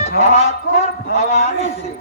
ठाकुर भवानी सिंह।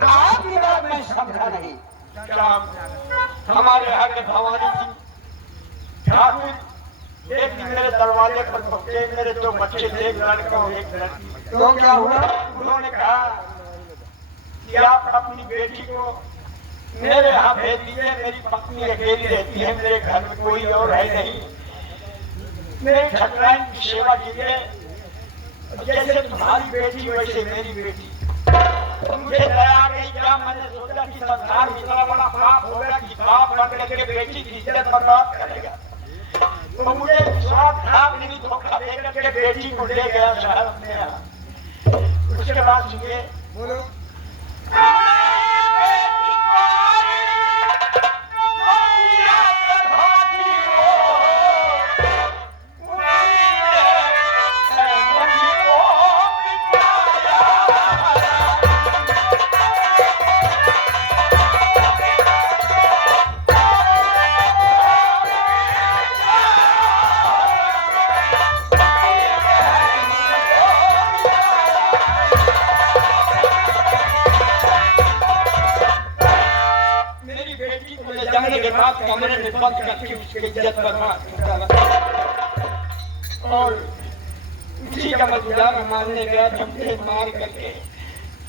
आपकी बात मैं समझा नहीं। हमारे यहाँ के भवानी सिंह ठाकुर एक दिन मेरे दरवाजे पर पहुंचे। मेरे दो बच्चे थे, एक लड़का और एक लड़की। तो क्या हुआ? उन्होंने कहा कि आप अपनी बेटी को मेरे यहाँ भेज दीजिए, मेरी पत्नी अकेली रहती है, मेरे घर में कोई और है नहीं, मेरी ठकुराइन की सेवा कीजिए, जैसे तुम्हारी बेटी वैसे मेरी बेटी। मुझे दया आ गई। क्या मैंने सोचा कि संसार में इतना बड़ा पाप होगा कि बाप बन करके बेटी की इज्जत बर्बाद करेगा। तो मुझे विश्वास था, मेरी धोखा दे करके बेटी को ले गया शहर अपने यहाँ। उसके बाद सुनिए, बोलो। कमरे में बंद करके उसकी इज्जत बर्बाद और उसी का मजाक मारने गया, झमके मार करके।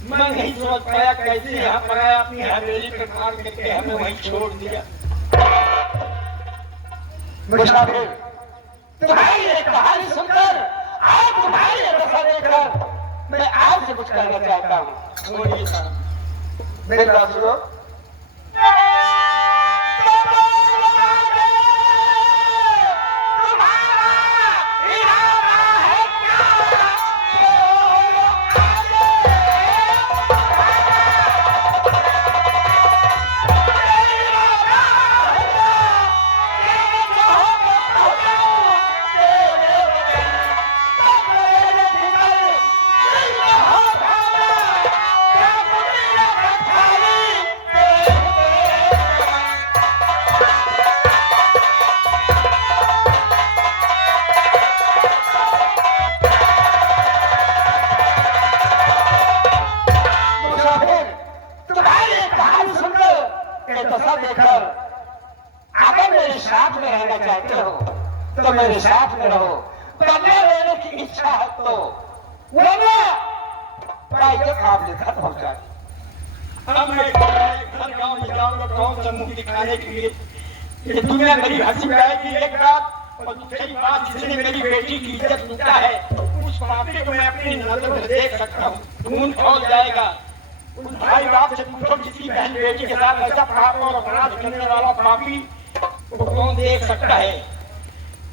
मैं नहीं समझ पाया कैसे यहाँ पर आया, अपनी हवेली पर मार करके हमें वहीं छोड़ दिया। मुसाफिर, तुम्हारी ये कहानी सुनकर और तुम्हारी ये दशा देखकर मैं आपसे कुछ कहना चाहता हूँ। बोलिए साहब। मेरी बात सुनो। देखकर अगर मेरे साथ में रहना चाहते हो तो मेरे साथ में रहो, करने रहने की इच्छा है तो वरना प्राइवेट आप लेकर पहुंचा। अब मैं घर गांव में जाऊंगा कौन सा मुंह दिखाने के लिए? ये दुनिया मेरी हंसी उड़ाएगी एक रात, और दूसरी बात जिसने मेरी बेटी की इज्जत लूटा है उस पापी को मैं अपनी नजर में देख सकता हूँ, खून खौल जाएगा। उस भाई बाप से पूछो किसी बहन बेटी के साथ ऐसा पाप और अपराध करने वाला पापी वो कौन देख सकता है?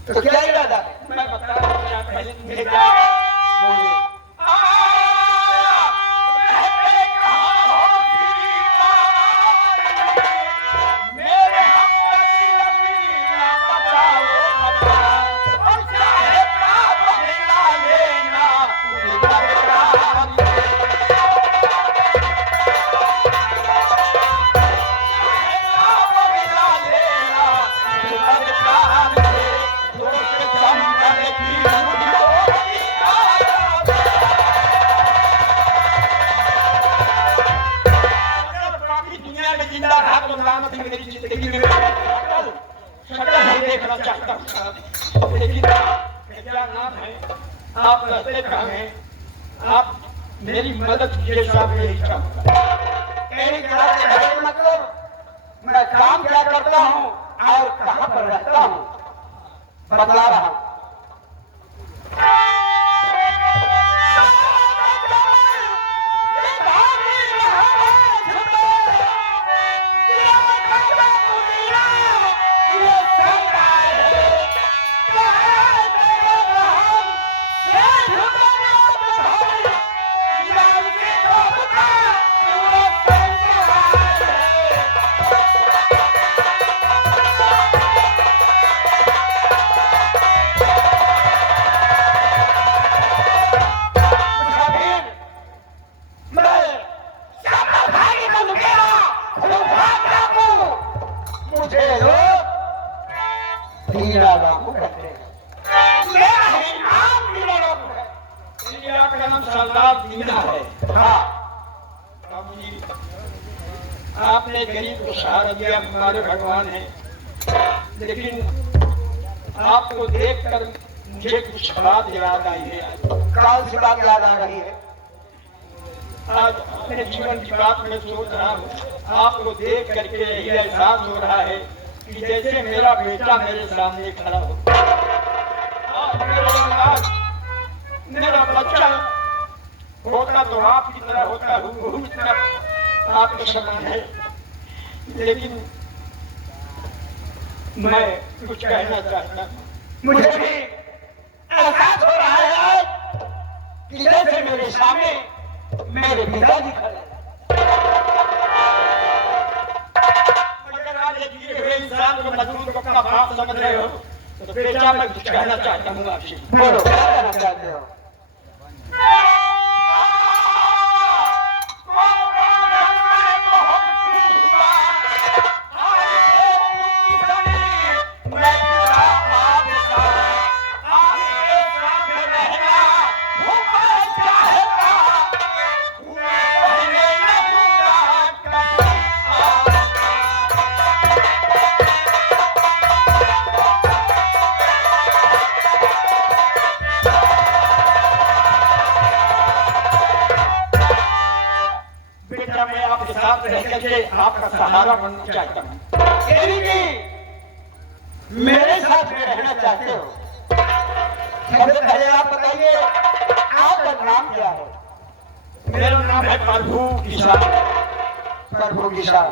तो क्या इरादा है? मैं बता रहा हूँ, पहले तुम्हें बोलिए। मेरी जिंदगी में शक्ल नहीं देखना चाहता हूँ, लेकिन क्या नाम है, आप रहते कहाँ हैं? आप मेरी मदद कीजिए साहब, यही चाहूँगा। मतलब मैं काम क्या करता हूँ और कहाँ पर रहता हूँ बतला रहा हूँ। मीरा लागू कहते हैं। मेरा ही नाम मीरा लागू है। इंडिया का नाम सरदार दीना है। हाँ, बाबूजी, आपने गरीब को सहारा दिया, हमारे भगवान है, लेकिन आपको देखकर मुझे कुछ बात याद आई है। कौन सी बात याद आ रही है? आज अपने जीवन की बात में सोच रहा हूँ, आपको देख करके यही एहसास हो रहा है कि जैसे मेरा बेटा मेरे सामने खड़ा हो। मेरा बच्चा होता तो आपकी तरह होता, हूँ आपके समान है, लेकिन मैं कुछ कहना चाहता हूँ। मुझे भी एहसास हो रहा है आज कि जैसे मेरे सामने मेरे पिताजी खड़े। अगर आज एक गिरे हुए इंसान को मजबूत को अपना बाप समझ रहे हो, तो बेटा मैं कुछ कहना चाहता हूँ आपसे। बोलो, क्या कहना चाहते हो? बेटा मैं आपके साथ रह करके आपका सहारा बनना चाहता हूँ। यानी कि मेरे साथ में रहना चाहते हो? सबसे पहले आप बताइए, आपका नाम क्या है? मेरा नाम है प्रभु किसान। प्रभु किसान।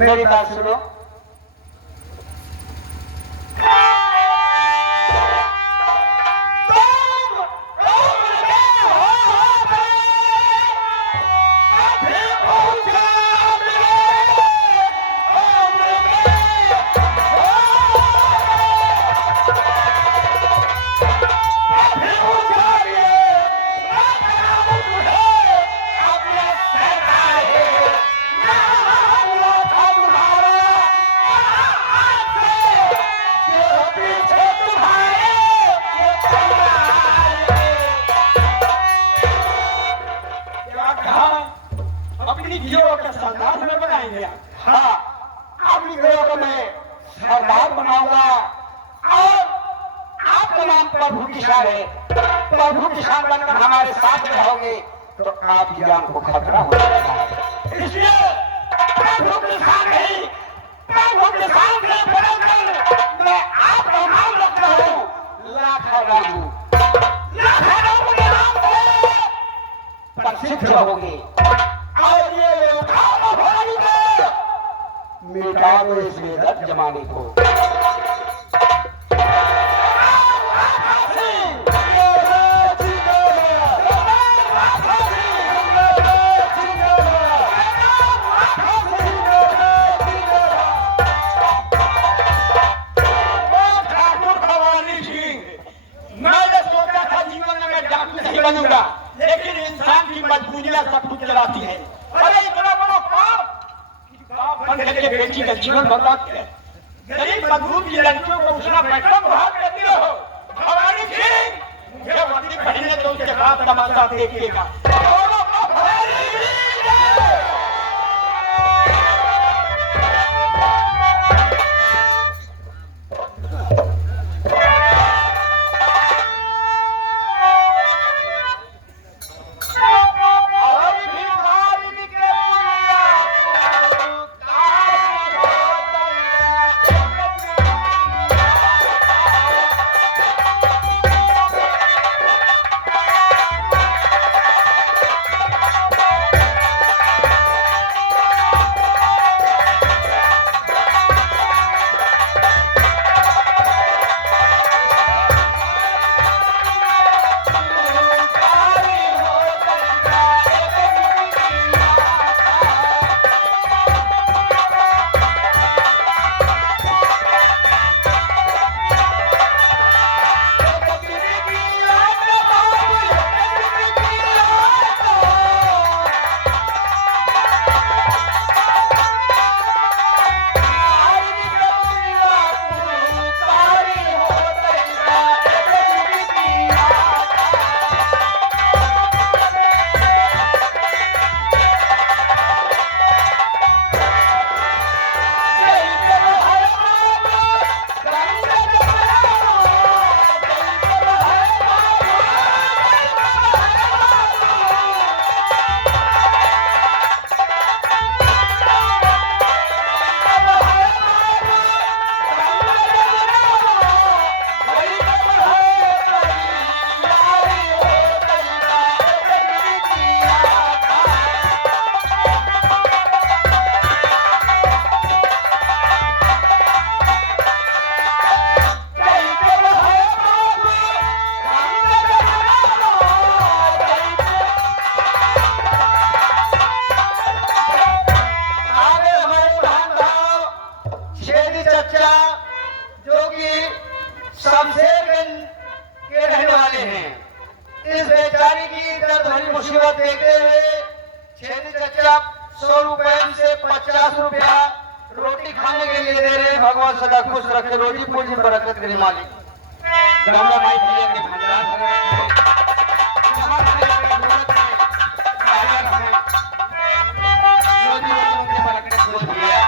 मेरी बात सुनो। अपनी गिरोह का सरदार में बनाएंगे। हाँ, अपनी गिरोह को मैं सरदार बनाऊंगा और आपका नाम प्रभु किसान है। प्रभु किसान बनकर हमारे साथ में रहोगे तो आपकी जान को खतरा हो सकता है। इसलिए प्रभु किसान नहीं, प्रभु किसान से बदलकर मैं आपका नाम रखता हूँ लाखा राजू। लाखा राजू के नाम से प्रसिद्ध रहोगे और ये मिटा दो इस बेदर्द जमाने को। मैंने सोचा था जीवन में मैं डाकू नहीं बनूंगा, लेकिन इंसान की मजबूरियां सब कुछ चलाती है। अरे इतना बड़ा पाप बन करके बेटी का जीवन बर्बाद किया। गरीब मजदूर की लड़कियों को उसना बैठा भाग करती हो। भवानी सिंह, मुझे वर्दी पहनने तो उसके बाद तमाशा देखिएगा। से छेदी चचा 100 रुपए से 50 रुपया रोटी खाने के लिए दे रहे हैं। भगवान सदा खुश रखे, रोजी पूजी बरकत करे मालिक। गंगा माई भैया के भंडार भर रखे, जहाँ से ढोलक में ताजा रहे, रोजी रोटियों के बरकत खोल दिया।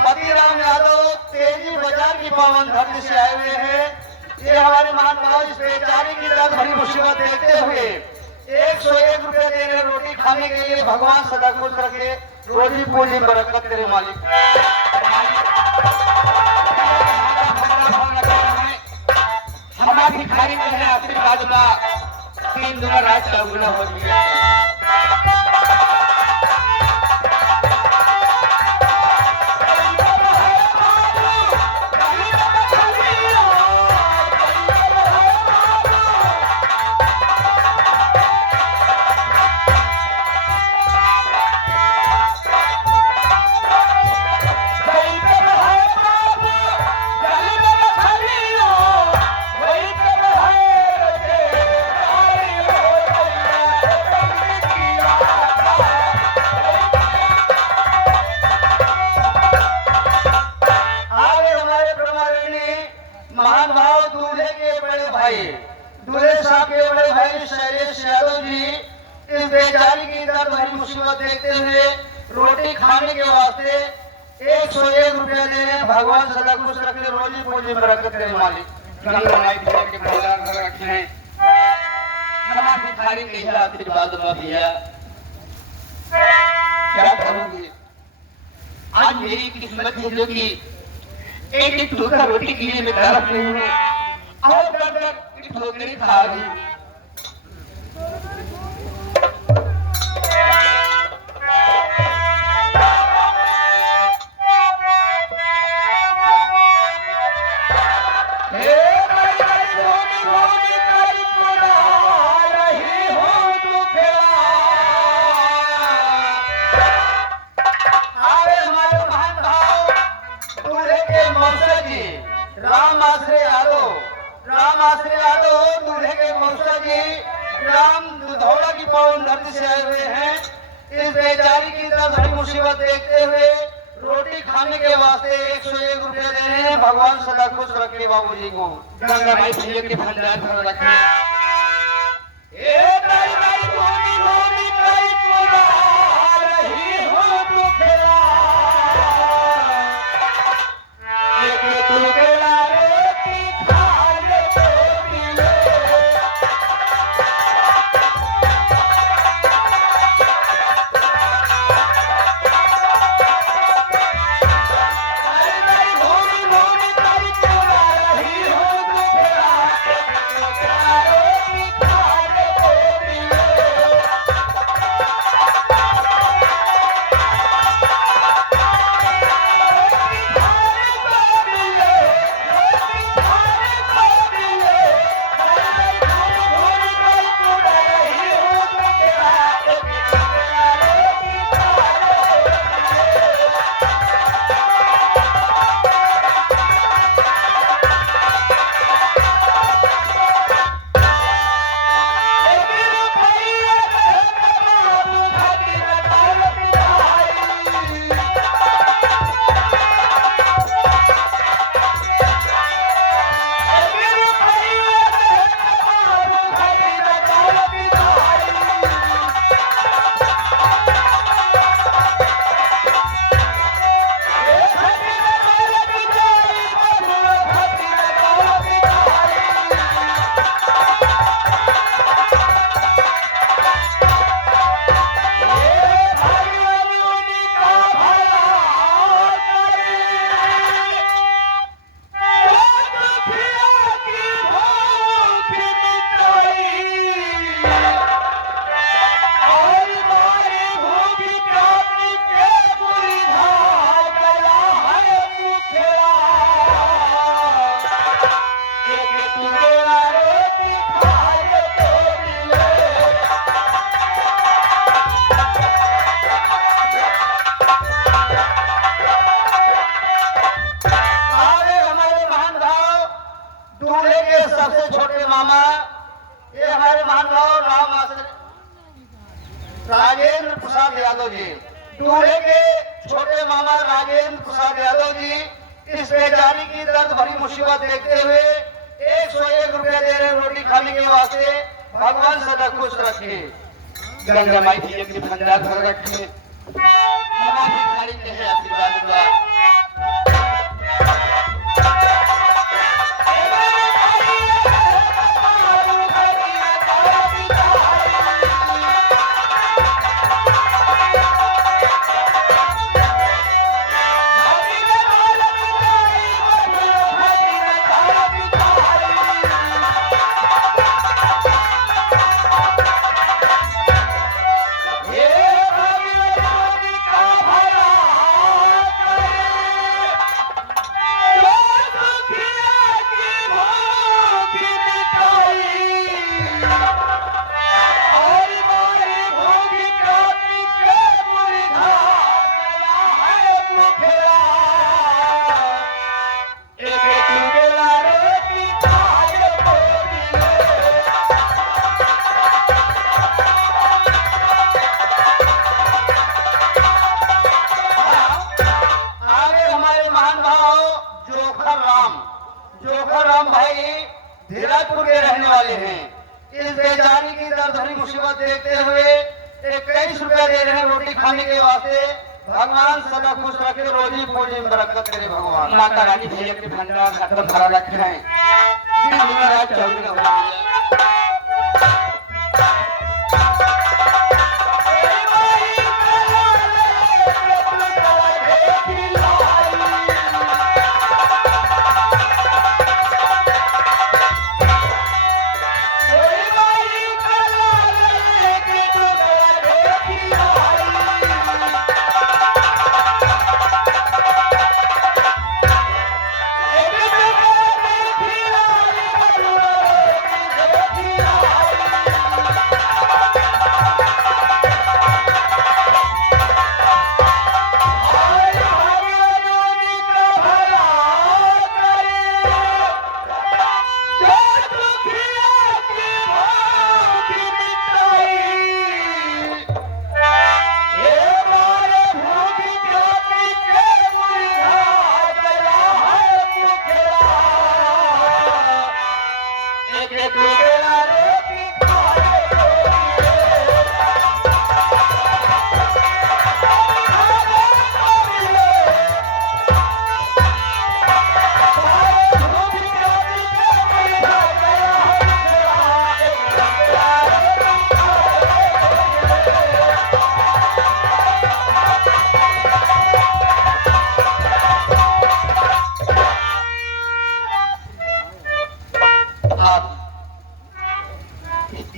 पतिराम यादव तेजी बाजार की पावन धरती से आए हुए हैं। ये हमारे महान भाव इस बेचारी की दर्द भरी मुसीबत देखते हुए 101 रुपए दे रहे रोटी खाने के लिए। भगवान सदा खुश रखे, रोजी पूजी बरकत करे मालिक। हमारा भिखारी में है आशीर्वाद बा, 3 दुना रात का गुना हो गया। दूल्हे साहब के बड़े भाई शैलेश यादव जी इस बेचारी की दर्द भरी मुसीबत देखते हुए रोटी खाने के वास्ते 101 रुपया दे रहे हैं। भगवान सदा खुश रखे, रोजी पूजी बरकत करे मालिक। गंगा माई भैया के भंडार भर रखे हैं, हमारा भिखारी के ही आशीर्वाद बा भैया। क्या करूंगी आज मेरी किस्मत है जो कि एक टुकड़ा रोटी के लिए मैं तरफ नहीं हूँ और ठोकरी खा रही। राम आश्रय यादव दूल्हे के मौसा जी राम दुधौड़ा की पावन धरती से आए हुए हैं। इस बेचारी की दर्द भरी मुसीबत देखते हुए रोटी खाने के वास्ते 101 रुपया दे रहे हैं। भगवान सदा खुश रखे बाबूजी को। गंगा माई भैया के भंडार भर रखे। एक टुकड़ा रोटी खाए तो मिले। आगे हमारे महान भाव दूल्हे के सबसे छोटे मामा, ये हमारे महान भाव राजेंद्र प्रसाद यादव जी। दूल्हे के छोटे मामा राजेंद्र प्रसाद यादव जी इस बेचारी की दर्द भरी मुसीबत देखते हुए 101 रुपया दे रहे रोटी खाने के वास्ते। भगवान सदा खुश रखे। गंगा माई जी के भंडार भर रखे। हमारी थाली के है आशीर्वाद दुआ। जोखर राम भाई धीराजपुर के रहने वाले हैं। इस बेचारी की दर्द भरी मुसीबत देखते हुए 21 रुपया दे रहे हैं रोटी खाने के वास्ते। भगवान सदा खुश रखे, रोजी पूजी में बरकत करे भगवान। माता रानी भैया के भंडार खत्म भरा रखे हैं।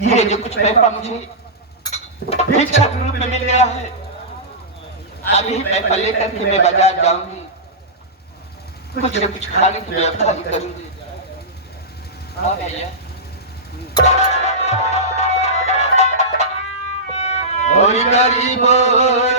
ये जो कुछ पैसा मुझे भिक्षा के रूप में मिल गया है, अभी पैसा लेकर के मैं बाजार जाऊंगी, कुछ न कुछ खाने की व्यवस्था भी करूंगी। गरीबों